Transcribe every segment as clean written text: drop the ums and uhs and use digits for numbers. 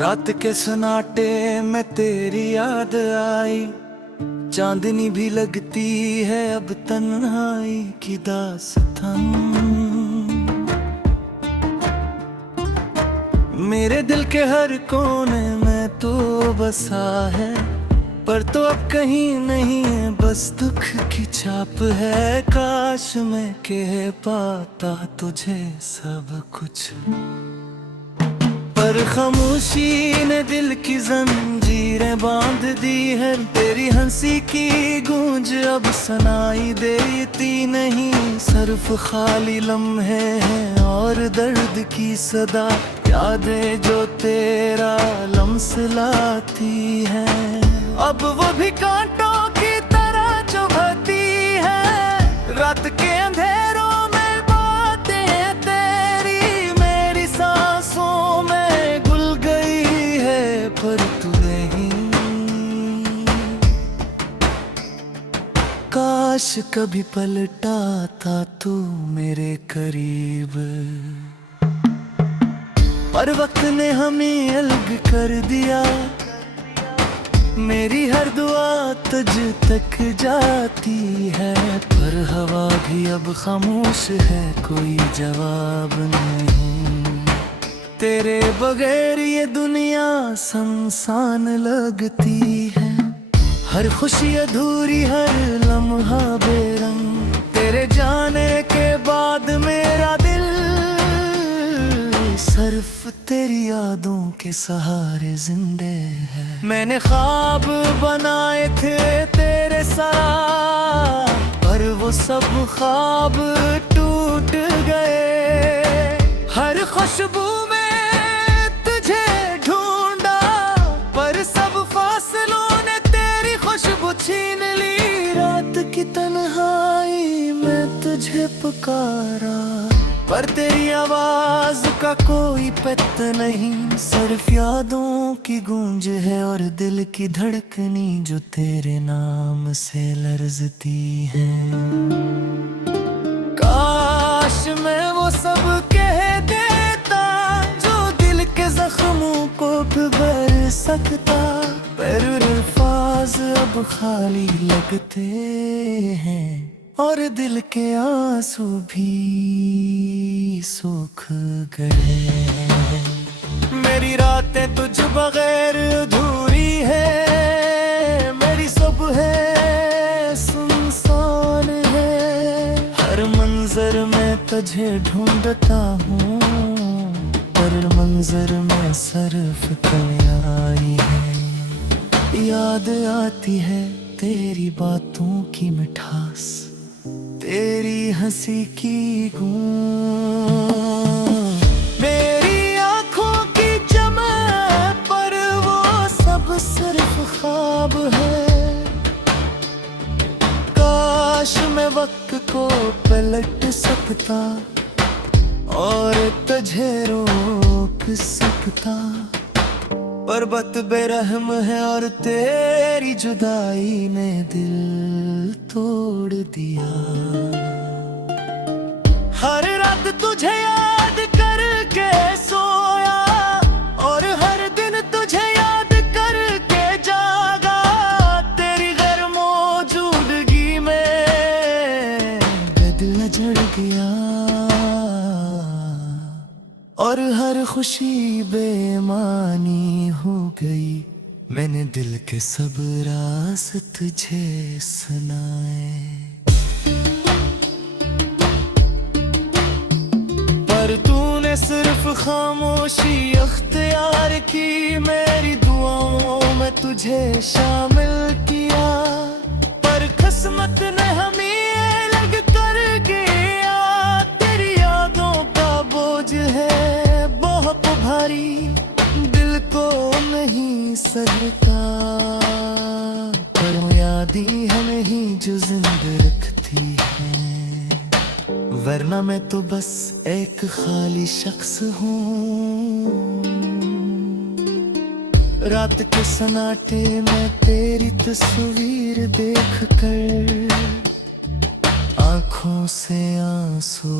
रात के सन्नाटे में तेरी याद आई, चांदनी भी लगती है अब तन्हाई की दास्तान। मेरे दिल के हर कोने में तो बसा है, पर तो अब कहीं नहीं है, बस दुख की छाप है। काश मैं कह पाता तुझे सब कुछ, पर खामोशी ने दिल की जंजीरें बांध दी है। तेरी हंसी की गूंज अब सुनाई देती नहीं, सिर्फ खाली लम्हे हैं और दर्द की सदा, यादें जो तेरा लम्स लाती है। अब वो भी कांटों की तरह चुभती है, रात के अंधेरों में बातें तेरी मेरी सांसों में घुल गई है, पर तू नहीं। काश कभी पलटाता तू मेरे करीब, पर वक्त ने हमें अलग कर दिया। मेरी हर दुआ तुझ तक जाती है, पर हवा भी अब खामोश है, कोई जवाब नहीं। तेरे बगैर ये दुनिया सुनसान लगती है, हर खुशी अधूरी, हर लम्हा बेरंग। तेरे जाने के बाद मेरा दिल सिर्फ तेरी यादों के सहारे जिंदे है। मैंने ख्वाब बनाए थे तेरे साथ, पर वो सब ख्वाब टूट गए। हर खुशबू में तुझे ढूंढा, पर सब फासलों ने तेरी खुशबू छीन ली। रात की तन्हाई में तुझे पुकारा, पर तेरी आवाज का कोई पता नहीं, सिर्फ यादों की गूंज है और दिल की धड़कनी जो तेरे नाम से लरजती है। काश मैं वो सब कह देता जो दिल के जख्मों को भर सकता, पर अल्फाज अब खाली लगते हैं और दिल के आंसू भी सूख गए। मेरी रातें तुझ बगैर अधूरी है, मेरी सुबह सुनसान है। हर मंजर में तुझे ढूंढता हूँ, पर मंजर में सिर्फ आई है। याद आती है तेरी बातों की मिठास, तेरी हंसी की गूंज, मेरी आंखों की चमक, पर वो सब सिर्फ ख्वाब है। काश मैं वक्त को पलट सकता और तुझे रोक सकता, पर वक्त बेरहम है और तेरी जुदाई ने दिल तोड़ दिया। हर रात तुझे याद करके सोया, और हर दिन तुझे याद करके जागा। तेरी गैर मौजूदगी में दिल जड़ गया, और हर खुशी बेमानी हो गई। मैंने दिल के सब राज तुझे सुनाए, पर तूने सिर्फ खामोशी अख्तियार की। मेरी दुआओं में तुझे शामिल किया, पर किस्मत ने हमें अलग कर गया। तेरी यादों का बोझ है बहुत भारी, दिल को नहीं सहता, पर यादें हमें ही जो जिंदा रखती है। वरना मैं तो बस एक खाली शख्स हूँ। रात के सन्नाटे में तेरी तस्वीर देख कर आंखों से आंसू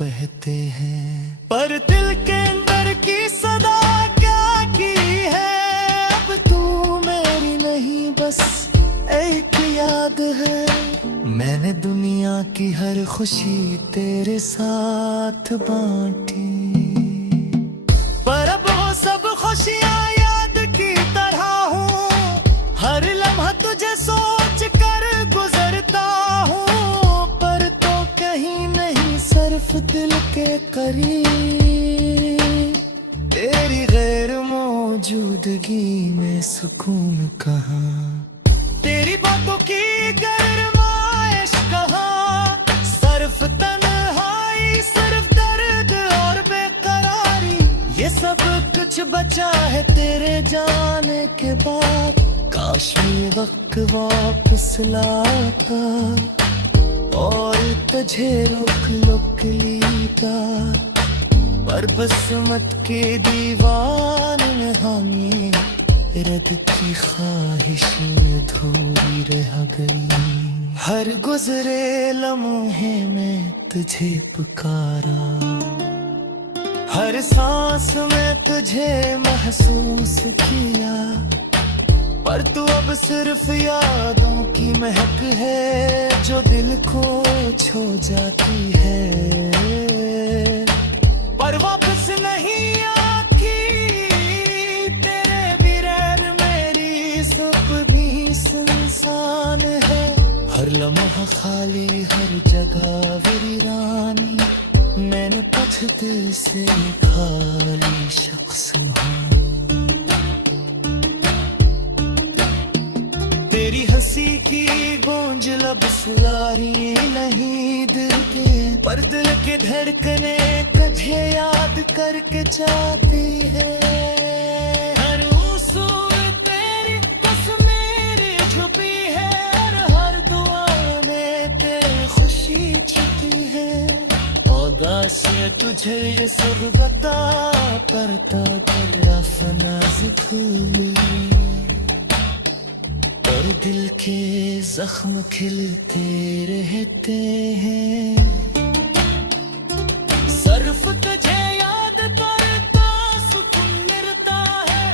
बहते हैं, पर दिल के अंदर की सदा क्या की बस एक याद है, मैंने दुनिया की हर खुशी तेरे साथ बांटी। पर अब वो सब खुशियाँ याद की तरह हूँ, हर लम्हा तुझे सोच कर गुजरता हूँ। पर तो कहीं नहीं सिर्फ दिल के करीब, तेरी गैर मौजूदगी में सुकून कहाँ, तेरी बातों की गरमाइश कहाँ। सिर्फ तन्हाई, सिर्फ दर्द और बेकरारी, ये सब कुछ बचा है तेरे जाने के बाद। काश ये वक्त वापस लाता और तुझे रोक लेता, पर बसमत के दीवान में हमें रद की ख्वाहिश अधूरी रह गई। हर गुजरे लम्हे में तुझे पुकारा, हर सांस में तुझे महसूस किया। पर तू अब सिर्फ यादों की महक है जो दिल को छू जाती है, पर वापस नहीं आती। तेरे बिरैन मेरी सब भी सुनसान है, हर लम्हा खाली, हर जगह वीरानी। मैंने पथ दिल से खाली शख्स हूँ, तेरी हंसी की गूंज लब सुलारी नहीं दिल के, पर दिल के धड़कने तुझे याद करके जाती है। हर उसूल तेरी कसम मेरी छुपी है, हर दुआ में तेरी खुशी छुपी है। औदास से तुझे ये सब बता पड़ता, तेरा फनाज़ खुली और दिल के जख्म खिलते रहते हैं। सिर्फ तुझे याद करता सुकून मिलता है,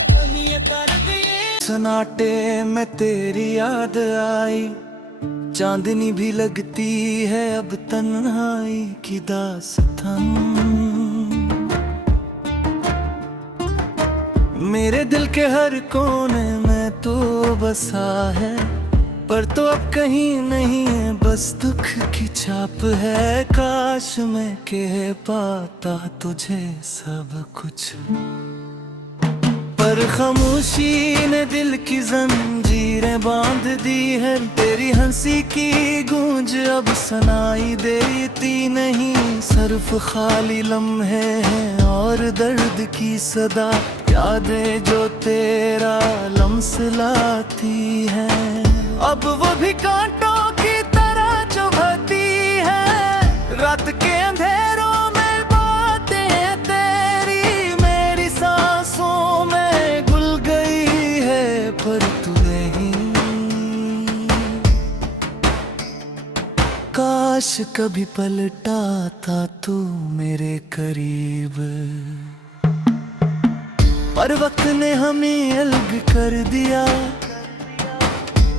ये कर दिए सन्नाटे में तेरी याद आई। चांदनी भी लगती है अब तन्हाई की दास्तां, मेरे दिल के हर कोने में तो बसा है। पर तो अब कहीं नहीं है, बस दुख की छाप है। काश मैं कह पाता तुझे सब कुछ, पर खामोशी ने दिल की जंजीरें बांध दी है। तेरी हंसी की गूंज अब सुनाई देती नहीं, सिर्फ खाली लम्हे हैं और दर्द की सदा। यादें जो तेरा लम्स लाती है, अब वो भी कांटों की तरह चुभती है। रात के अंधेरों में बातें तेरी मेरी सांसों में घुल गई है, पर तू नहीं। काश कभी पलटाता तू मेरे करीब, पर वक्त ने हमें अलग कर दिया।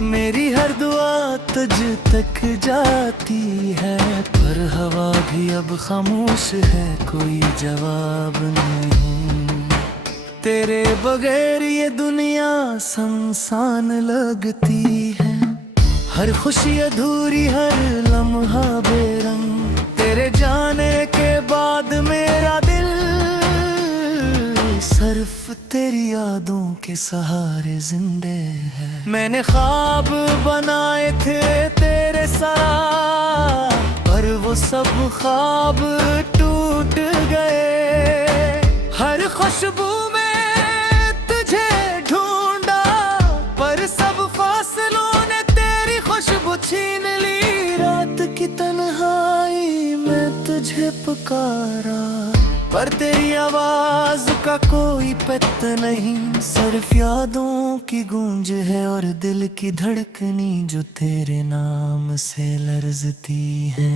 मेरी हर दुआ तुझ तक जाती है, पर हवा भी अब खामोश है, कोई जवाब नहीं। तेरे बगैर ये दुनिया सुनसान लगती है, हर खुशी अधूरी, हर लम्हा बेरंग। तेरे जाने के बाद मेरा दिल सिर्फ तेरी यादों के सहारे जिंदे है। मैंने ख्वाब बनाए थे तेरे साथ, पर वो सब ख्वाब टूट गए। हर खुशबू में तुझे ढूंढा, पर सब फासलों ने तेरी खुशबू छीन ली। रात की तन्हाई में तुझे पुकारा, पर तेरी आवाज का कोई पता नहीं। सिर्फ यादों की गूंज है और दिल की धड़कनी जो तेरे नाम से लरजती है।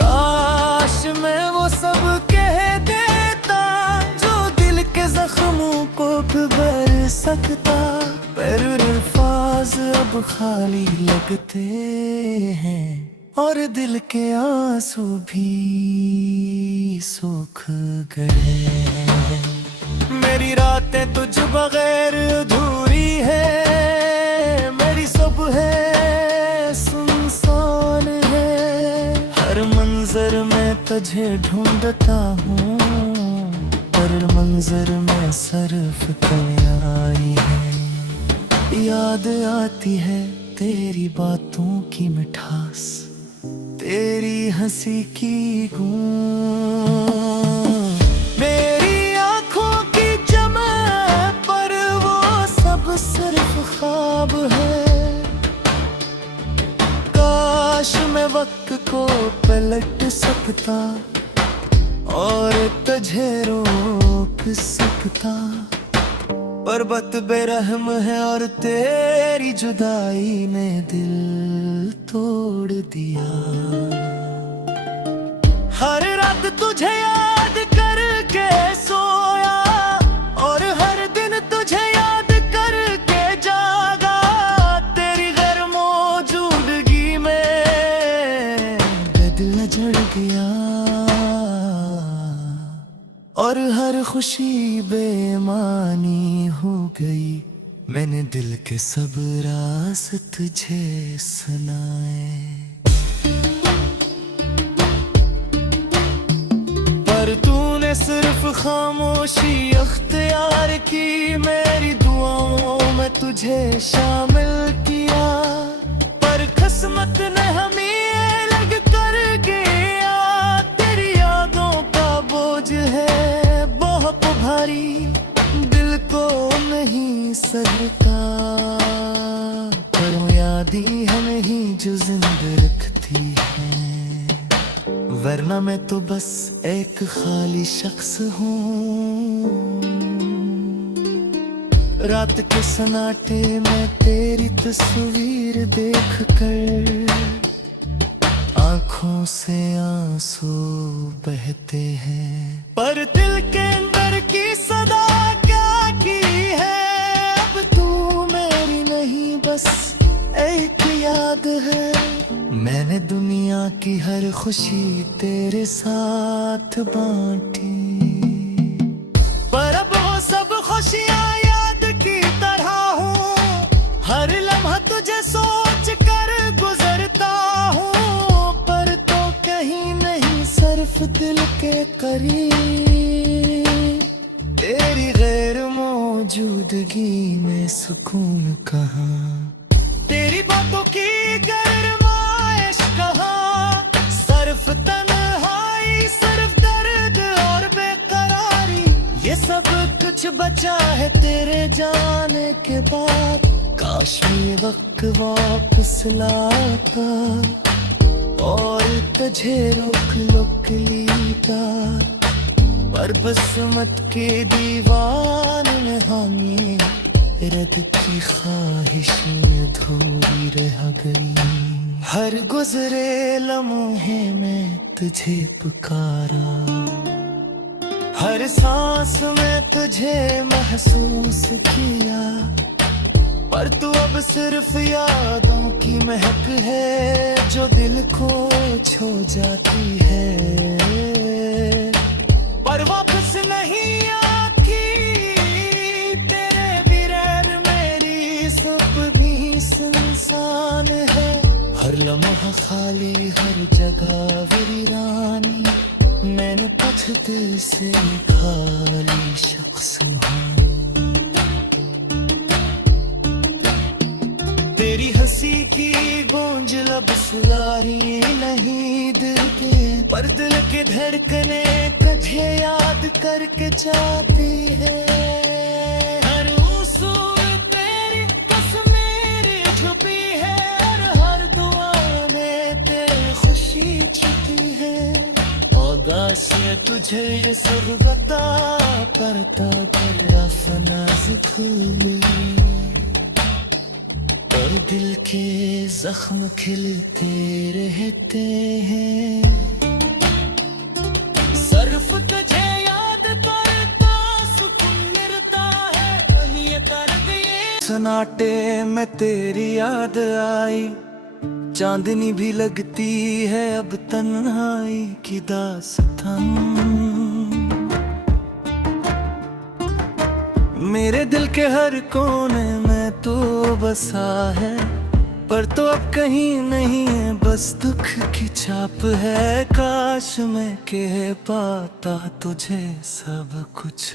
काश मैं वो सब कह देता जो दिल के जख्मों को भर सकता, पर अब खाली लगते हैं और दिल के आंसू भी सूख गए हैं। मेरी रातें तुझ बगैर अधूरी है, मेरी सब है सुनसान है। हर मंजर में तुझे ढूंढता हूँ, हर मंजर में सिर्फ तुम्हारी है। याद आती है तेरी बातों की मिठास, तेरी हंसी की गूंज, मेरी आंखों की चमक, पर वो सब सिर्फ ख्वाब है। काश मैं वक्त को पलट सकता और तुझे रोक सकता, पर वक्त बेरहम है और तेरी जुदाई ने दिल तोड़ दिया। हर रात तुझे याद करके सोया और हर दिन तुझे याद करके जागा। तेरी गैर मौजूदगी में दिल जड़ गया और हर खुशी बेमानी हो गई। मैंने दिल के सब राज तुझे सुनाए, पर तूने सिर्फ खामोशी अख्तियार की। मेरी दुआओं में तुझे शामिल किया, पर किस्मत ने हमें लग कर गया। तेरी यादों का बोझ है बहुत भारी, दिल को नहीं सहता, पर वो यादें हमें ही जो जिंदा रखती है। वरना मैं तो बस एक खाली शख्स हूँ। रात के सन्नाटे में तेरी तस्वीर देख कर आंखों से आंसू बहते हैं, पर दिल के अंदर की सदा क्या की है। अब तू मेरी नहीं बस एक याद है। मैंने दुनिया की हर खुशी तेरे साथ बांटी, पर अब वो सब खुशियाँ याद की तरह हूँ। हर लम्हा तुझे सोच कर गुजरता हूँ, पर तो कहीं नहीं सिर्फ दिल के करीब। तेरी गैर मौजूदगी में सुकून कहाँ, तेरी बातों की गरमाइश कहाँ। सिर्फ तन्हाई, सिर्फ दर्द और बेकरारी, ये सब कुछ बचा है तेरे जाने के बाद। काश ये वक्त वापस लाता और तुझे रोक लेता, पर बसमत के दीवान में हमें रद की ख्वाहिश अधूरी रह गई। हर गुजरे लम्हे में तुझे पुकारा, हर सांस में तुझे महसूस किया, पर तू अब सिर्फ यादों की महक है जो दिल को छू जाती है, पर वापस नहीं आती। तेरे बगैर मेरी सब भी सुनसान है। हर लम्हा खाली, हर जगह वीरानी, मैंने पथ दिल से खाली शख्स हूँ। तेरी हंसी की गूंज लब सुलारी नहीं दिल के, पर दिल के धड़कने तुझे याद करके जाती है। हर उसूल तेरी कसम मेरी छुपी है, और हर दुआ में तेरी खुशी छुपी है। औदास से तुझे ये सब बता पड़ता, तेरा फनाज खुली और दिल के जख्म खिलते रहते हैं। सिर्फ तुझे याद करता सुकून मिलता है, ये दर्द ये सन्नाटे में तेरी याद आई, चांदनी भी लगती है अब तन्हाई की दास्तां। मेरे दिल के हर कोने में तो बसा है, पर तो अब कहीं नहीं है, बस दुख की छाप है। काश मैं कह पाता तुझे सब कुछ,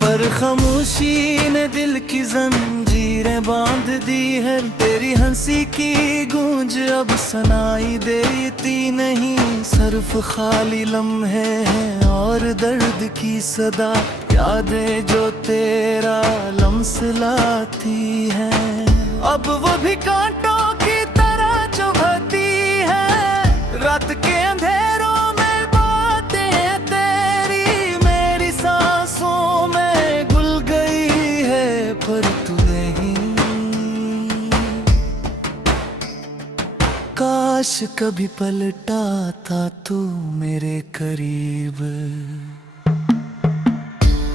पर खामोशी ने दिल की जंजीरें बांध दी है। तेरी हंसी की गूंज अब सुनाई देती नहीं, सिर्फ खाली लम्हे हैं और दर्द की सदा, यादें जो तेरा लम्स लाती है। अब वो भी कांटों की तरह चुभती है, रात के अंधेरों में बातें तेरी मेरी सांसों में घुल गई है, पर तू नहीं। काश कभी पलटा था तू मेरे करीब,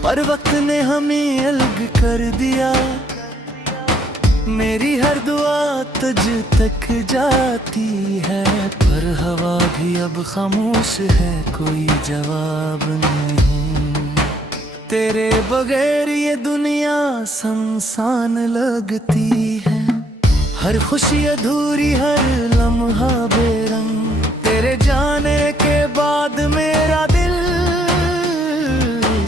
पर वक्त ने हमें अलग कर दिया। मेरी हर दुआ तुझ तक जाती है, पर हवा भी अब खामोश है, कोई जवाब नहीं। तेरे बगैर ये दुनिया सुनसान लगती है, हर खुशी अधूरी, हर लम्हा बेरंग। तेरे जाने के बाद मेरा दिल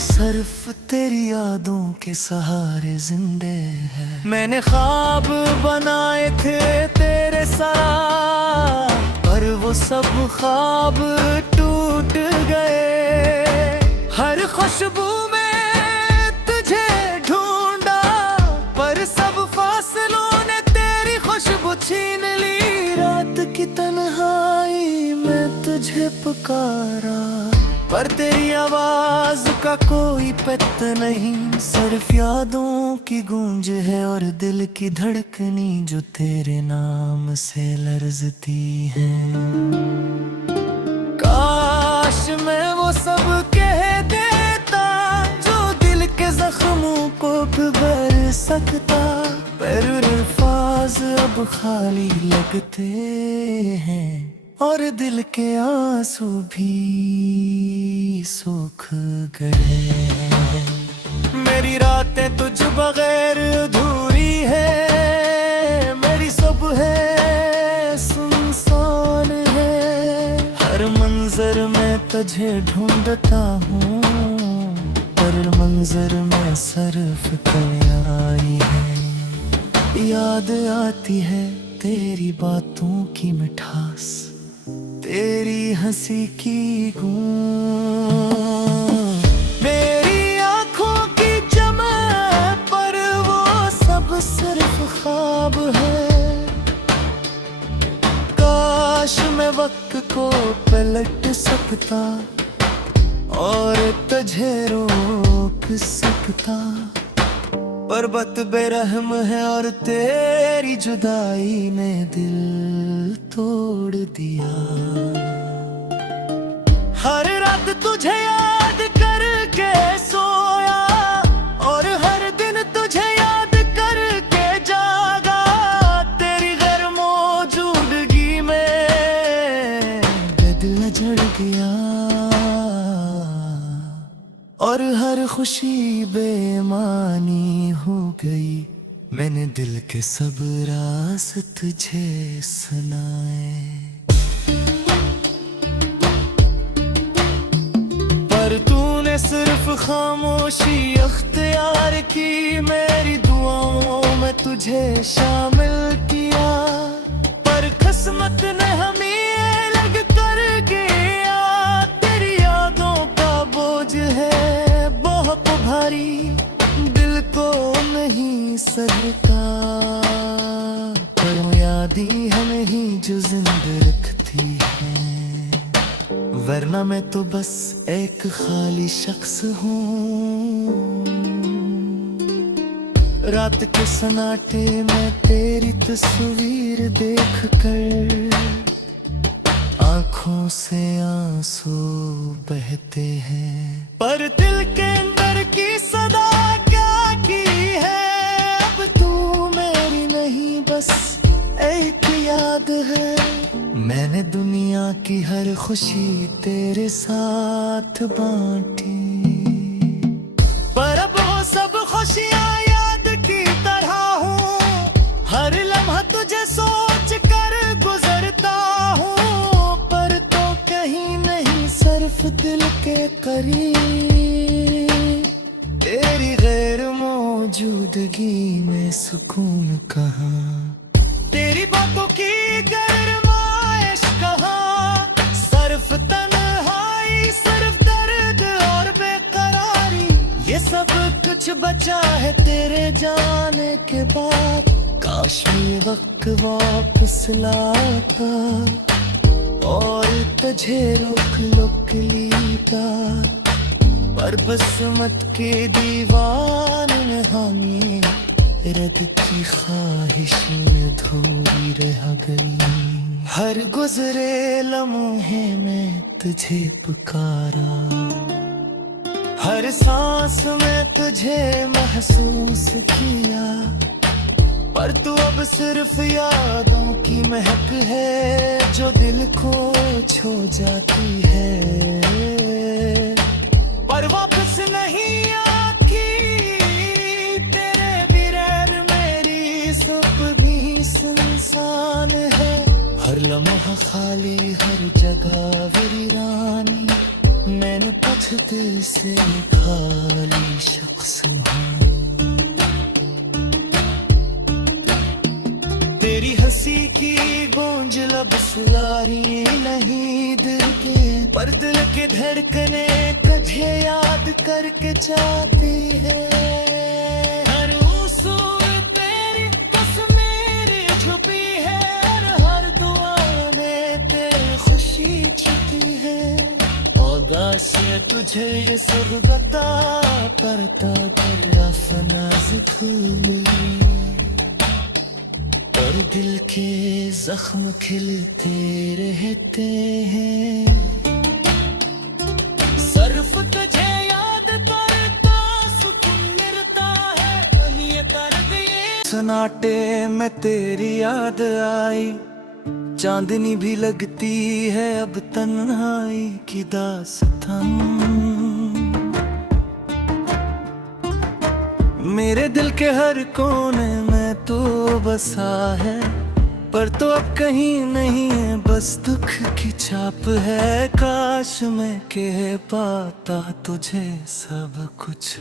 सिर्फ तेरी यादों के सहारे जिंदे है। मैंने ख्वाब बनाए थे तेरे साथ, पर वो सब ख्वाब टूट गए। हर खुशबू में तुझे ढूंढा, पर सब फासलों ने तेरी खुशबू छीन ली। रात की तन्हाई में तुझे पुकारा, पर तेरी आवाज का कोई पता नहीं, सिर्फ यादों की गूंज है और दिल की धड़कनी जो तेरे नाम से लरजती है। काश मैं वो सब कह देता जो दिल के जख्मों को भर सकता, पर अल्फाज अब खाली लगते हैं और दिल के आंसू भी सूख गए। मेरी रातें तुझ बगैर अधूरी है, मेरी सुबह सुनसान है। हर मंजर में तुझे ढूंढता हूँ, पर मंजर में सिर्फ आई है। याद आती है तेरी बातों की मिठास, तेरी हंसी की गूंज, मेरी आंखों की चमक, पर वो सब सिर्फ ख्वाब है। काश मैं वक्त को पलट सकता और तुझे रोक सकता, पर वक्त बेरहम है और तेरी जुदाई ने दिल तोड़ दिया। हर रात तुझे याद करके सोया और हर दिन तुझे याद करके जागा। तेरी गैर मौजूदगी में दिल जड़ गया और हर खुशी बेमानी हो गई। मैंने दिल के सब राज तुझे सुनाए, पर तूने सिर्फ खामोशी अख्तियार की। मेरी दुआओं में तुझे शामिल किया, पर किस्मत ने हमें अलग कर गया। तेरी यादों का बोझ है बहुत भारी, दिल को नहीं सहता, पर यादें हमें ही जो जिंदा रखती है। वरना मैं तो बस एक खाली शख्स हूँ। रात के सन्नाटे में तेरी तस्वीर देख कर आंखों से आंसू बहते हैं, पर दिल के अंदर की सदा क्या की है। बस एक याद है। मैंने दुनिया की हर खुशी तेरे साथ बांटी, पर अब वो सब खुशियाँ याद की तरह हूँ। हर लम्हा तुझे सोच कर गुजरता हूँ, पर तो कहीं नहीं सिर्फ दिल के करीब। तेरी गैर मौजूदगी में सुकून कहाँ, तेरी बातों की गरमाइश कहाँ। सिर्फ तन्हाई, सिर्फ दर्द और बेकरारी, ये सब कुछ बचा है तेरे जाने के बाद। काश ये वक्त वापस लाता और तुझे रोक लेता, पर बसमत के दीवान में हामी रद की ख्वाहिश अधूरी रह गई। हर गुजरे लम्हे में तुझे पुकारा, हर सांस में तुझे महसूस किया, पर तू अब सिर्फ यादों की महक है जो दिल को छू जाती है, पर वापस नहीं आती। तेरे बगैर मेरी सुबह भी सुनसान है, हर लम्हा खाली, हर जगह वीरानी। मैंने पथ दिल से खाली शख्स हूँ। तेरी हंसी की गूंज लब सुलारी नहीं दिल के, पर दिल के धड़कने तुझे याद करके जाती है। हर उसूल तेरी कसम मेरी छुपी है, हर दुआ में तेरी खुशी छुपी है। औदास से तुझे ये सब बता पड़ता, तेरा फनाज फूली, और दिल के जख्म खिलते रहते हैं। सिर्फ तुझे याद करता सुकून मिलता है, ये कर दिए सन्नाटे में तेरी याद आई। चांदनी भी लगती है अब तन्हाई की दास्तां। मेरे दिल के हर कोने में तो बसा है, पर तो अब कहीं नहीं है, बस दुख की छाप है। काश मैं कह पाता तुझे सब कुछ,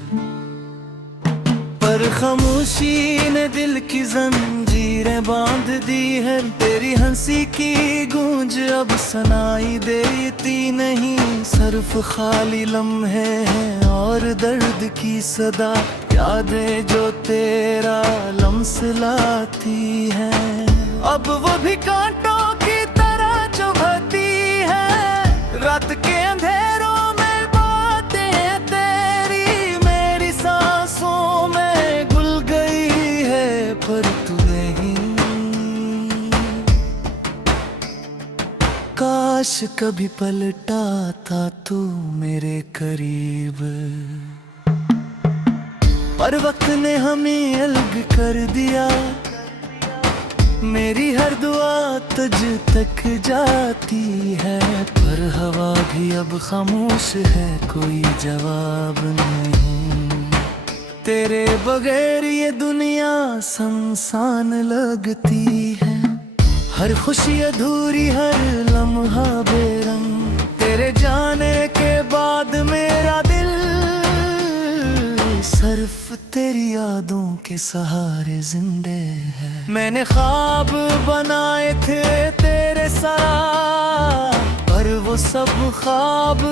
पर खामोशी ने दिल की जंजीरें बांध दी है। तेरी हंसी की गूंज अब सुनाई देती नहीं, सिर्फ खाली लम्हे हैं और दर्द की सदा। यादें जो तेरा लम्स लाती है, अब वो भी कांटों की तरह चुभती है। रात के अंधेरों में बातें तेरी मेरी सांसों में घुल गई है, पर तू नहीं। काश कभी पलटाता तू मेरे करीब, पर वक्त ने हमें अलग कर दिया। मेरी हर दुआ तुझ तक जाती है, पर हवा भी अब खामोश है, कोई जवाब नहीं। तेरे बगैर ये दुनिया सुनसान लगती है, हर खुशी अधूरी, हर लम्हा बेरंग। तेरे जाने के बाद मेरा दिल सिर्फ तेरी यादों के सहारे जिंदे है। मैंने ख्वाब बनाए थे तेरे साथ, पर वो सब ख्वाब